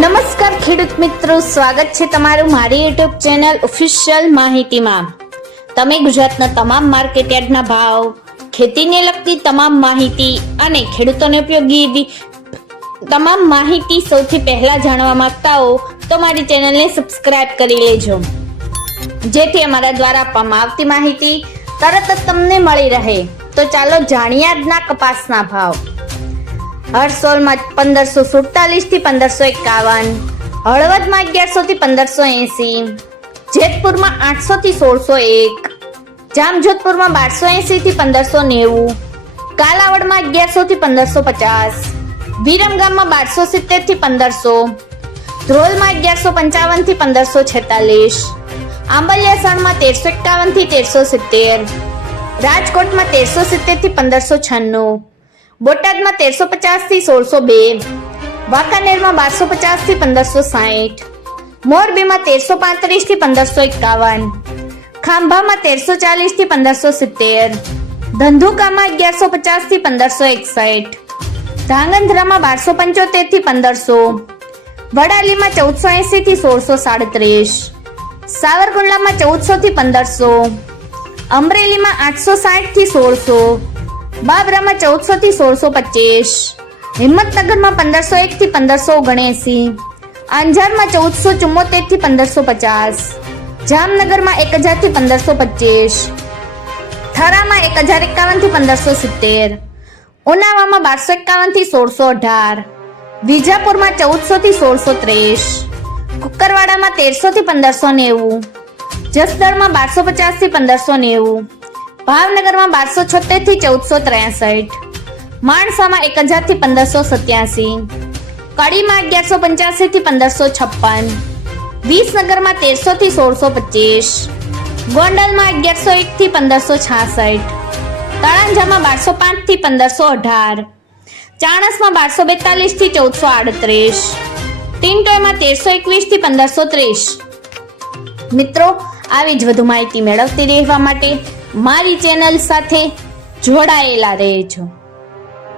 નમસ્કાર ખેડૂત મિત્રો, સ્વાગત છે તમારું મારી યુટ્યુબ ચેનલ ઓફિશિયલ માહિતીમાં। તમે ગુજરાતના તમામ માર્કેટયાર્ડના ભાવ, ખેતીને લગતી તમામ માહિતી અને ખેડૂતોને ઉપયોગી તમામ માહિતી સૌથી પહેલા જાણવા માંગતા હો તો મારી ચેનલને સબસ્ક્રાઇબ કરી લેજો, જેથી અમારા દ્વારા આપવામાં આવતી માહિતી તરત જ તમને મળી રહે। તો ચાલો જાણીએ આજના કપાસના ભાવ। હરસોલમાં 1547 થી 1551, હળવદમાં 1100 થી 1580, જેતપુરમાં 800 થી 1601, જામજોધપુરમાં 1280 થી 1590, કાલાવડમાં 1100 થી 1550, વિરમગામમાં 1270 થી 1500, ધ્રોલમાં 1155 થી 1546, આંબલિયાસણમાં 1351 થી 1370, રાજકોટમાં 1370 થી 1596, બોટાદમાં 1350 થી 1602, વાંકાનેરમાં 1250 થી 1560, મોરબીમાં 1335 થી 1551, ખાંભામાં 1340 થી 1570, ધંધુકામાં 1150 થી 1561, ધાંગધ્રામાં 1275 થી 1500, વડાલીમાં 1480 થી 1637, સાવરકુંડલામાં 1400 થી 1500, અમરેલીમાં 860 થી 1600, બાબરામાં 1400 થી 1625, હિંમતનગરમાં 1501 થી 1579, અંજારમાં 1474 થી 1550, જામનગરમાં 1000 થી 1525, થરામાં 1051 થી 1570, ઉનાવામાં 1251 થી 1618, વિજાપુરમાં 1400 થી 1630, કુકરવાડામાં 1300 થી 1590, જસદણમાં 1250 થી 1590, ભાવનગરમાં 1276 થી 1463, માણસામાં 1000 થી 1587, કડીમાં 1185 થી 1556, વિસનગરમાં 1300 થી 1625, ગોંડલમાં 1101 થી 1566, તળાંજામાં 1205 થી 1518, ચાણસમાં 1242 થી 1438, ટિન્ટોયમાં 1321 થી 1530। મિત્રો, આવી જ વધુ માહિતી મેળવતી રહેવા માટે મારી ચેનલ સાથે જોડાયેલા રહેજો।